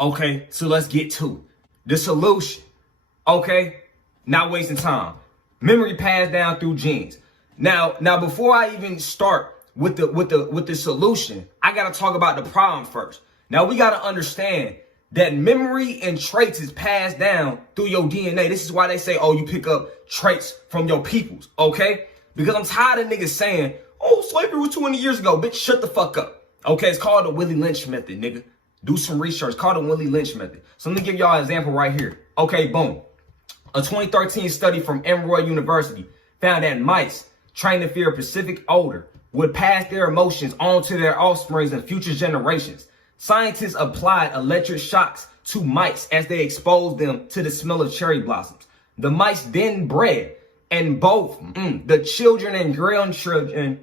Okay, so let's get to it. The solution. Okay, not wasting time. Memory passed down through genes. Now, before I even start with the solution, I gotta talk about the problem first. Now we gotta understand that memory and traits is passed down through your DNA. This is why they say, oh, you pick up traits from your peoples, okay? Because I'm tired of niggas saying, oh, slavery was 20 years ago. Bitch, shut the fuck up. Okay, it's called the Willie Lynch method, nigga. Do some research. It's called the Willie Lynch method. So let me give y'all an example right here. Okay, boom. A 2013 study from Emory University found that mice trained to fear a specific odor would pass their emotions on to their offspring and future generations. Scientists applied electric shocks to mice as they exposed them to the smell of cherry blossoms. The mice then bred, and both the children and grandchildren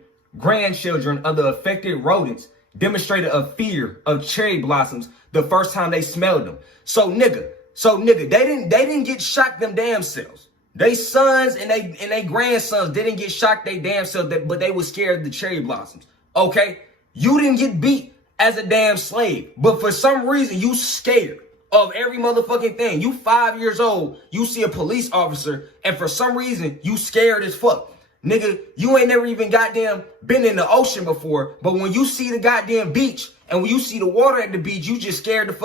of the affected rodents demonstrated a fear of cherry blossoms the first time they smelled them. So nigga, they didn't get shocked them damn selves. They sons and they grandsons didn't get shocked they damn selves, but they were scared of the cherry blossoms. Okay, you didn't get beat as a damn slave, but for some reason you scared of every motherfucking thing. You 5 years old, you see a police officer, and for some reason you scared as fuck. Nigga, you ain't never even goddamn been in the ocean before, but when you see the goddamn beach and when you see the water at the beach, you just scared as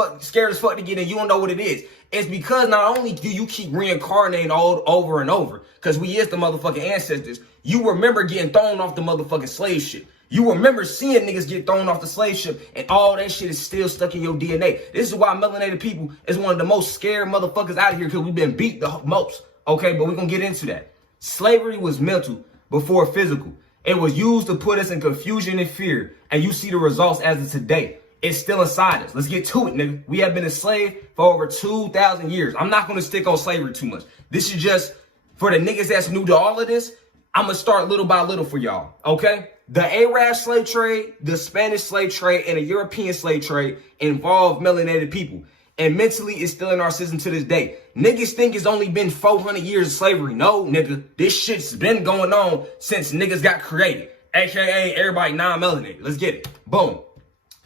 fuck to get in. You don't know what it is. It's because not only do you keep reincarnating all over and over, because we is the motherfucking ancestors, you remember getting thrown off the motherfucking slave ship. You remember seeing niggas get thrown off the slave ship, and all that shit is still stuck in your DNA. This is why melanated people is one of the most scared motherfuckers out of here, because we've been beat the most. Okay, but we're gonna get into that. Slavery was mental before physical. It was used to put us in confusion and fear, and you see the results as of today. It's still inside us. Let's get to it, nigga. We have been enslaved for over 2,000 years. I'm not gonna stick on slavery too much. This is just for the niggas that's new to all of this. I'm gonna start little by little for y'all, okay? The Arab slave trade, the Spanish slave trade, and the European slave trade involved melanated people. And mentally, it's still in our system to this day. Niggas think it's only been 400 years of slavery. No, nigga. This shit's been going on since niggas got created. AKA everybody non-melanated. Let's get it. Boom.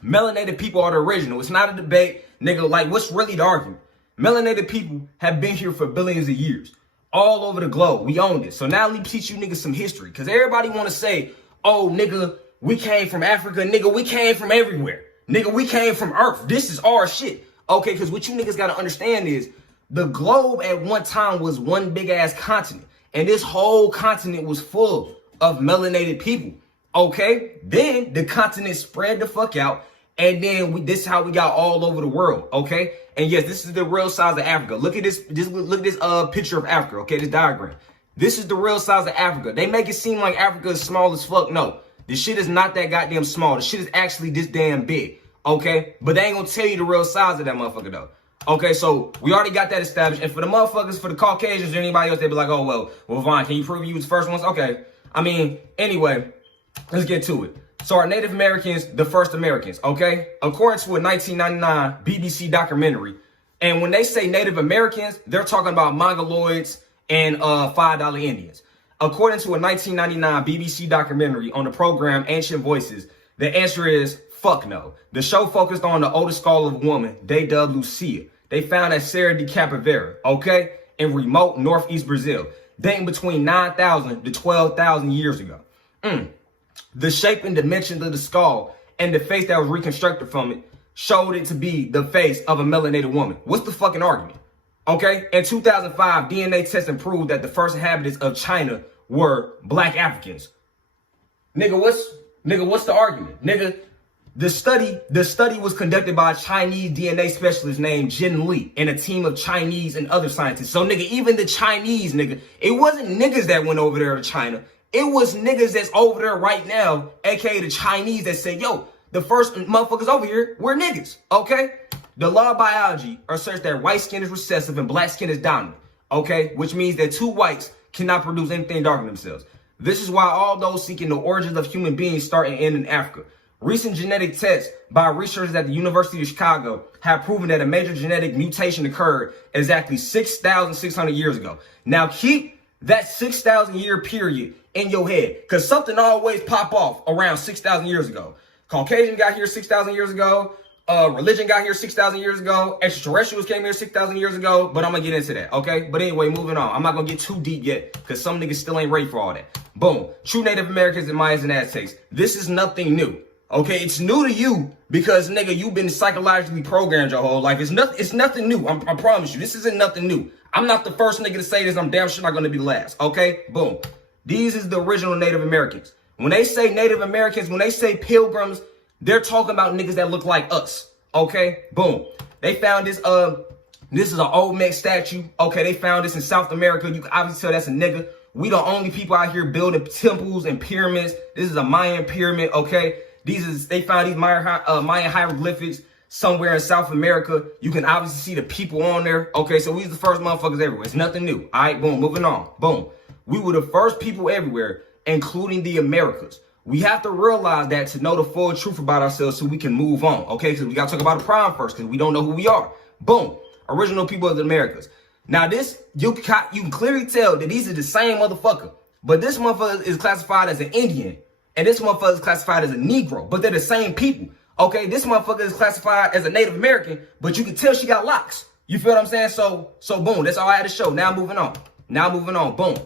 Melanated people are the original. It's not a debate. Nigga, like, what's really the argument? Melanated people have been here for billions of years. All over the globe. We own this. So now let me teach you niggas some history. Because everybody want to say, oh, nigga, we came from Africa. Nigga, we came from everywhere. Nigga, we came from Earth. This is our shit. Okay, because what you niggas got to understand is the globe at one time was one big ass continent. And this whole continent was full of melanated people. Okay, then the continent spread the fuck out. And then this is how we got all over the world. Okay, and yes, this is the real size of Africa. Look at this. Look at this picture of Africa. Okay, this diagram. This is the real size of Africa. They make it seem like Africa is small as fuck. No, this shit is not that goddamn small. This shit is actually this damn big. Okay, but they ain't gonna tell you the real size of that motherfucker though. Okay, so we already got that established. And for the motherfuckers, for the Caucasians or anybody else, they be like, oh, well, Vaughn, can you prove you was the first ones? Okay, I mean, anyway, let's get to it. So our Native Americans, the first Americans, okay? According to a 1999 BBC documentary, and when they say Native Americans, they're talking about Mongoloids and $5 Indians. According to a 1999 BBC documentary on the program Ancient Voices, the answer is fuck no. The show focused on the oldest skull of a woman, they dubbed Lucia. They found at Serra de Capivara, okay, in remote northeast Brazil, dating between 9,000 to 12,000 years ago. The shape and dimensions of the skull and the face that was reconstructed from it showed it to be the face of a melanated woman. What's the fucking argument? Okay, in 2005, DNA testing proved that the first inhabitants of China were black Africans. Nigga, what's the argument? Nigga, the study was conducted by a Chinese DNA specialist named Jin Li and a team of Chinese and other scientists. So nigga, even the Chinese, nigga, it wasn't niggas that went over there to China. It was niggas that's over there right now, aka the Chinese, that said, yo, the first motherfuckers over here were niggas, okay? The law of biology asserts that white skin is recessive and black skin is dominant, okay? Which means that two whites cannot produce anything darker than themselves. This is why all those seeking the origins of human beings start and end in Africa. Recent genetic tests by researchers at the University of Chicago have proven that a major genetic mutation occurred exactly 6,600 years ago. Now keep that 6,000 year period in your head, because something always pop off around 6,000 years ago. Caucasian got here 6,000 years ago. religion got here 6,000 years ago. Extraterrestrials came here 6,000 years ago. But I'm going to get into that, okay? But anyway, moving on. I'm not going to get too deep yet because some niggas still ain't ready for all that. Boom. True Native Americans and Mayans and Aztecs. This is nothing new, okay? It's new to you because, nigga, you've been psychologically programmed your whole life. It's nothing new. I promise you. This isn't nothing new. I'm not the first nigga to say this. I'm damn sure not going to be the last, okay? Boom. These is the original Native Americans. When they say Native Americans, when they say pilgrims, they're talking about niggas that look like us, okay? Boom. They found this, this is an Olmec statue. Okay, they found this in South America. You can obviously tell that's a nigga. We the only people out here building temples and pyramids. This is a Mayan pyramid, okay? They found these Mayan hieroglyphics somewhere in South America. You can obviously see the people on there. Okay, so we was the first motherfuckers everywhere. It's nothing new. All right, boom, moving on. Boom. We were the first people everywhere, including the Americas. We have to realize that to know the full truth about ourselves so we can move on, okay? Because we got to talk about the prime first because we don't know who we are. Boom. Original people of the Americas. Now this, you can clearly tell that these are the same motherfucker. But this motherfucker is classified as an Indian. And this motherfucker is classified as a Negro. But they're the same people, okay? This motherfucker is classified as a Native American, but you can tell she got locks. You feel what I'm saying? So boom, that's all I had to show. Now moving on. Boom.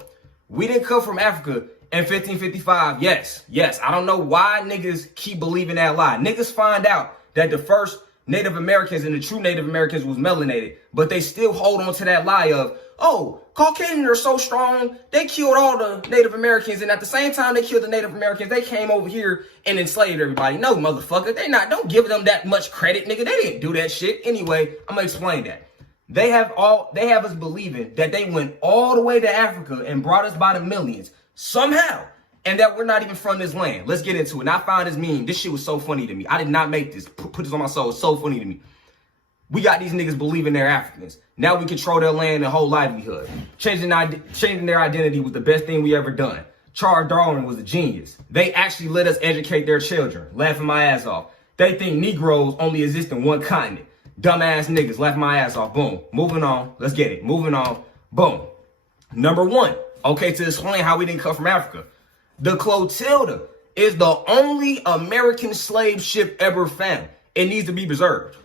We didn't come from Africa in 1555. Yes. I don't know why niggas keep believing that lie. Niggas find out that the first Native Americans and the true Native Americans was melanated, but they still hold on to that lie of, oh, Caucasians are so strong, they killed all the Native Americans, and at the same time they killed the Native Americans, they came over here and enslaved everybody. No, motherfucker, don't give them that much credit, nigga. They didn't do that shit. Anyway, I'm gonna explain that. They have us believing that they went all the way to Africa and brought us by the millions somehow, and that we're not even from this land. Let's get into it. And I found this meme. This shit was so funny to me. I did not make this. Put this on my soul. It's so funny to me. We got these niggas believing they're Africans. Now we control their land and whole livelihood. Changing their identity was the best thing we ever done. Charles Darwin was a genius. They actually let us educate their children. Laughing my ass off. They think Negroes only exist in one continent. Dumbass niggas, laughing my ass off. Boom. Moving on. Let's get it. Moving on. Boom. Number one. Okay, to explain how we didn't come from Africa. The Clotilda is the only American slave ship ever found. It needs to be preserved.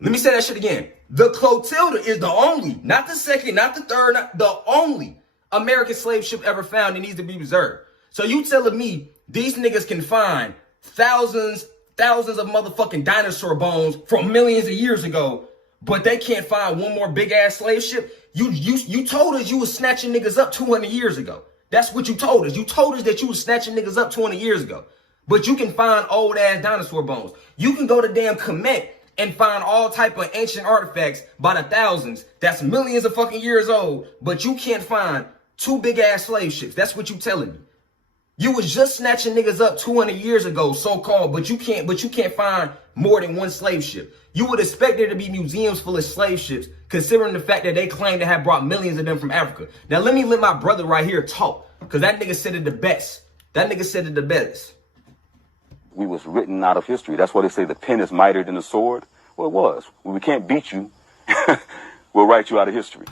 Let me say that shit again. The Clotilda is the only, not the second, not the third, not the only American slave ship ever found. It needs to be preserved. So you telling me these niggas can find thousands of motherfucking dinosaur bones from millions of years ago, but they can't find one more big ass slave ship? You told us you was snatching niggas up 200 years ago. That's what you told us. You told us that you was snatching niggas up 200 years ago. But you can find old ass dinosaur bones. You can go to damn Kemet and find all type of ancient artifacts by the thousands that's millions of fucking years old, but you can't find two big ass slave ships. That's what you telling me. You was just snatching niggas up 200 years ago, so-called, but you can't find more than one slave ship. You would expect there to be museums full of slave ships, considering the fact that they claim to have brought millions of them from Africa. Now let me let my brother right here talk, because that nigga said it the best. We was written out of history. That's why they say the pen is mightier than the sword. Well, it was. When we can't beat you, we'll write you out of history.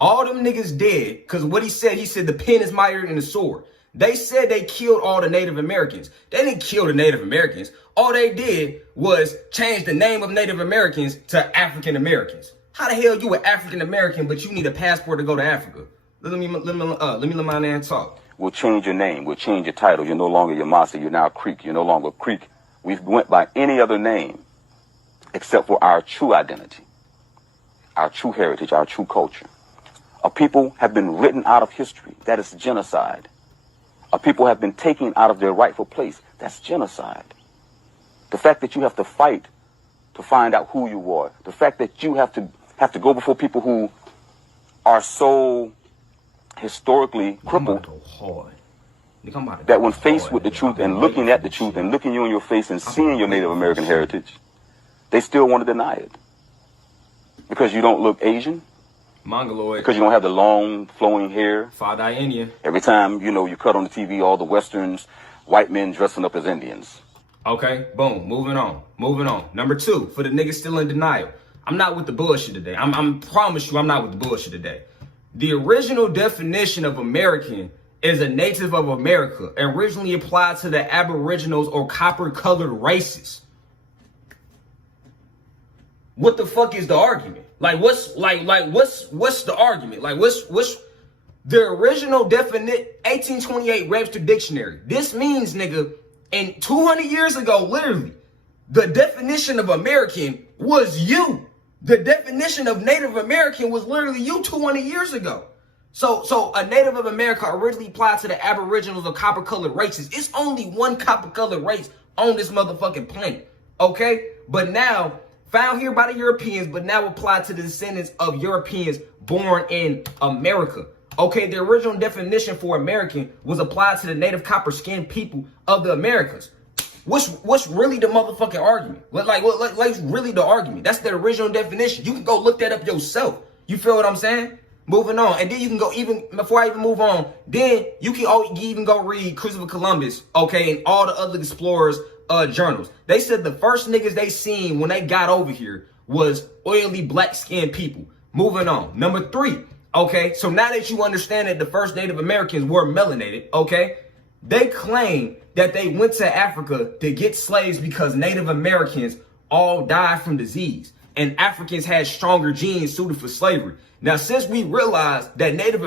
All them niggas dead, because what he said the pen is mightier than the sword. They said they killed all the Native Americans. They didn't kill the Native Americans. All they did was change the name of Native Americans to African Americans. How the hell you an African American, but you need a passport to go to Africa? Let me let my man talk. We'll change your name. We'll change your title. You're no longer Yamasa. You're now Creek. You're no longer Creek. We've went by any other name except for our true identity, our true heritage, our true culture. A people have been written out of history. That is genocide. A people have been taken out of their rightful place. That's genocide. The fact that you have to fight to find out who you are, the fact that you have to go before people who are so historically crippled that when faced with the truth and looking at the truth and looking you in your face and seeing your Native American heritage, they still want to deny it. Because you don't look Asian. Mongoloid. Because you don't have the long flowing hair. Fada Indian. Every time, you cut on the TV, all the Westerns, white men dressing up as Indians. Okay, boom, moving on. Number two, for the niggas still in denial. I'm not with the bullshit today. I'm promise you I'm not with the bullshit today. The original definition of American is a native of America, originally applied to the Aboriginals or copper-colored races. What the fuck is the argument? Like, what's the argument? Like, what's the original definition? 1828 Webster Dictionary. This means, nigga, and 200 years ago, literally, the definition of American was you. The definition of Native American was literally you 200 years ago. So a Native of America originally applied to the Aboriginals or copper-colored races. It's only one copper-colored race on this motherfucking planet, okay? But now, found here by the Europeans, but now applied to the descendants of Europeans born in America. Okay, the original definition for American was applied to the native copper-skinned people of the Americas. What's really the motherfucking argument? Like really the argument? That's the original definition. You can go look that up yourself. You feel what I'm saying? Moving on. And then you can go, even before I even move on, then you can even go read Christopher Columbus, okay, and all the other explorers journals. They said the first niggas they seen when they got over here was oily black-skinned people. Moving on. Number 3, okay, so now that you understand that the first Native Americans were melanated, okay, they claim that they went to Africa to get slaves because Native Americans all died from disease and Africans had stronger genes suited for slavery. Now, since we realized that Native